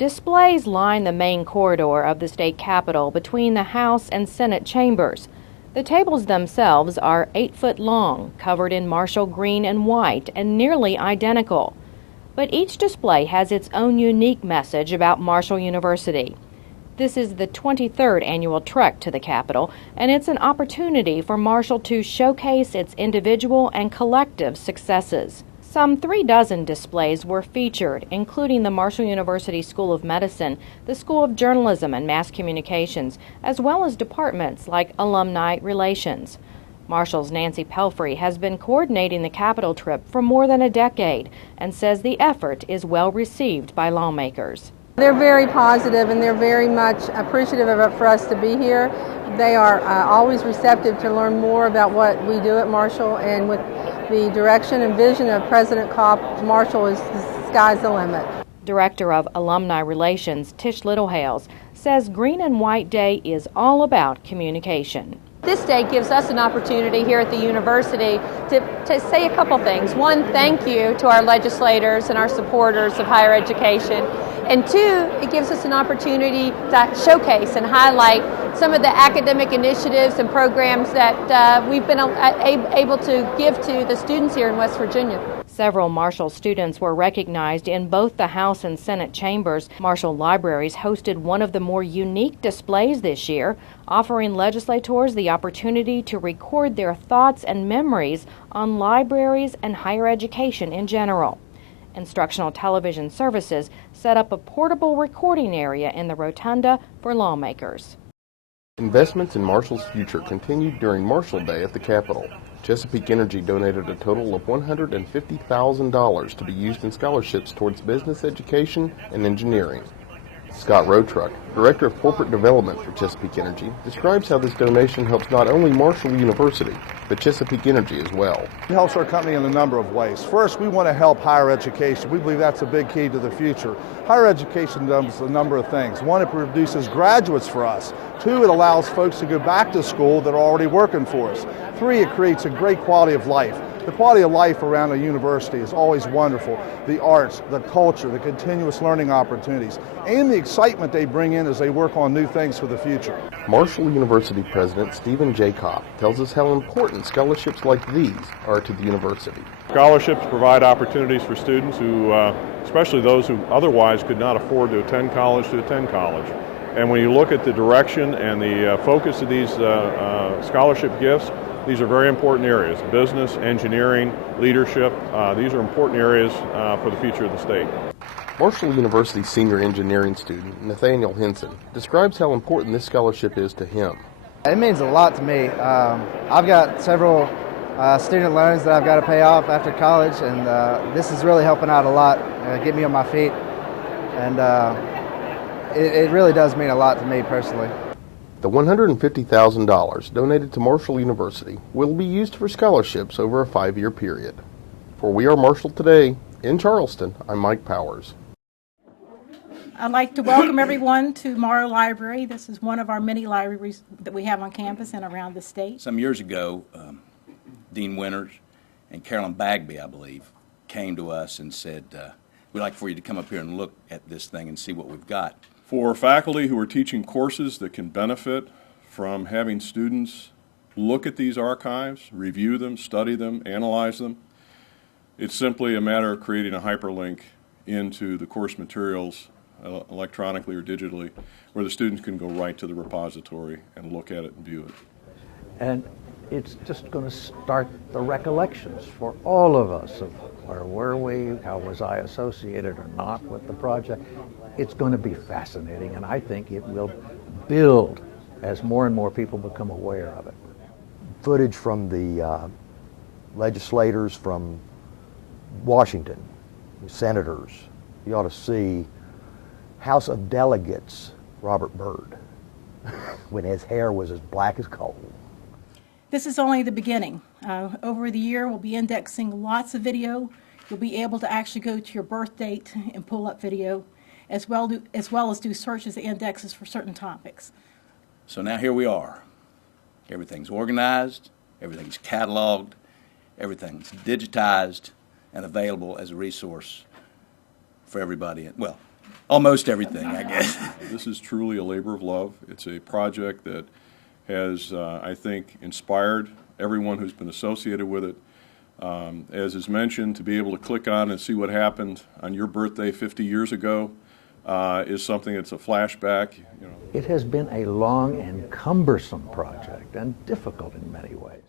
Displays line the main corridor of the state capitol between the House and Senate chambers. The tables themselves are 8 foot long, covered in Marshall green and white, and nearly identical. But each display has its own unique message about Marshall University. This is the 23rd annual trek to the Capitol, and it's an opportunity for Marshall to showcase its individual and collective successes. Some 36 displays were featured, including the Marshall University School of Medicine, the School of Journalism and Mass Communications, as well as departments like Alumni Relations. Marshall's Nancy Pelphry has been coordinating the Capitol trip for more than a decade and says the effort is well received by lawmakers. They're very positive and they're very much appreciative of it for us to be here. They are always receptive to learn more about what we do at Marshall, and with the direction and vision of President Kopp, Marshall is the sky's the limit. Director of Alumni Relations, Tish Littlehales, says Green and White Day is all about communication. This day gives us an opportunity here at the university to say a couple things. One, thank you to our legislators and our supporters of higher education. And two, it gives us an opportunity to showcase and highlight some of the academic initiatives and programs that we've been able to give to the students here in West Virginia. Several Marshall students were recognized in both the House and Senate chambers. Marshall Libraries hosted one of the more unique displays this year, offering legislators the opportunity to record their thoughts and memories on libraries and higher education in general. Instructional Television Services set up a portable recording area in the rotunda for lawmakers. Investments in Marshall's future continued during Marshall Day at the Capitol. Chesapeake Energy donated a total of $150,000 to be used in scholarships towards business education and engineering. Scott Rotruck, Director of Corporate Development for Chesapeake Energy, describes how this donation helps not only Marshall University, but Chesapeake Energy as well. It helps our company in a number of ways. First, we want to help higher education. We believe that's a big key to the future. Higher education does a number of things. One, it produces graduates for us. Two, it allows folks to go back to school that are already working for us. Three, it creates a great quality of life. The quality of life around a university is always wonderful. The arts, the culture, the continuous learning opportunities, and the excitement they bring in as they work on new things for the future. Marshall University President Stephen J. Kopp tells us how important scholarships like these are to the university. Scholarships provide opportunities for students who, especially those who otherwise could not afford to attend college, And when you look at the direction and the focus of these scholarship gifts, these are very important areas: business, engineering, leadership. These are important areas for the future of the state. Marshall University senior engineering student Nathaniel Henson describes how important this scholarship is to him. It means a lot to me. I've got several student loans that I've got to pay off after college, and this is really helping out a lot, get me on my feet, and it really does mean a lot to me personally. The $150,000 donated to Marshall University will be used for scholarships over a 5-year period. For We Are Marshall Today, in Charleston, I'm Mike Powers. I'd like to welcome everyone to Morrow Library. This is one of our many libraries that we have on campus and around the state. Some years ago, Dean Winters and Carolyn Bagby, I believe, came to us and said, we'd like for you to come up here and look at this thing and see what we've got. For faculty who are teaching courses that can benefit from having students look at these archives, review them, study them, analyze them, it's simply a matter of creating a hyperlink into the course materials electronically or digitally, where the students can go right to the repository and look at it and view it. And it's just going to start the recollections for all of us of where were we, how was I associated or not with the project. It's going to be fascinating, and I think it will build as more and more people become aware of it. Footage from the legislators from Washington, the senators. You ought to see House of Delegates Robert Byrd when his hair was as black as coal. This is only the beginning. Over the year, we'll be indexing lots of video. You'll be able to actually go to your birth date and pull up video, as well as do searches and indexes for certain topics. So now here we are. Everything's organized, everything's cataloged, everything's digitized and available as a resource for everybody, well, almost everything, I guess. This is truly a labor of love. It's a project that has, I think, inspired everyone who's been associated with it. As is mentioned, to be able to click on and see what happened on your birthday 50 years ago is something that's a flashback. It has been a long and cumbersome project and difficult in many ways.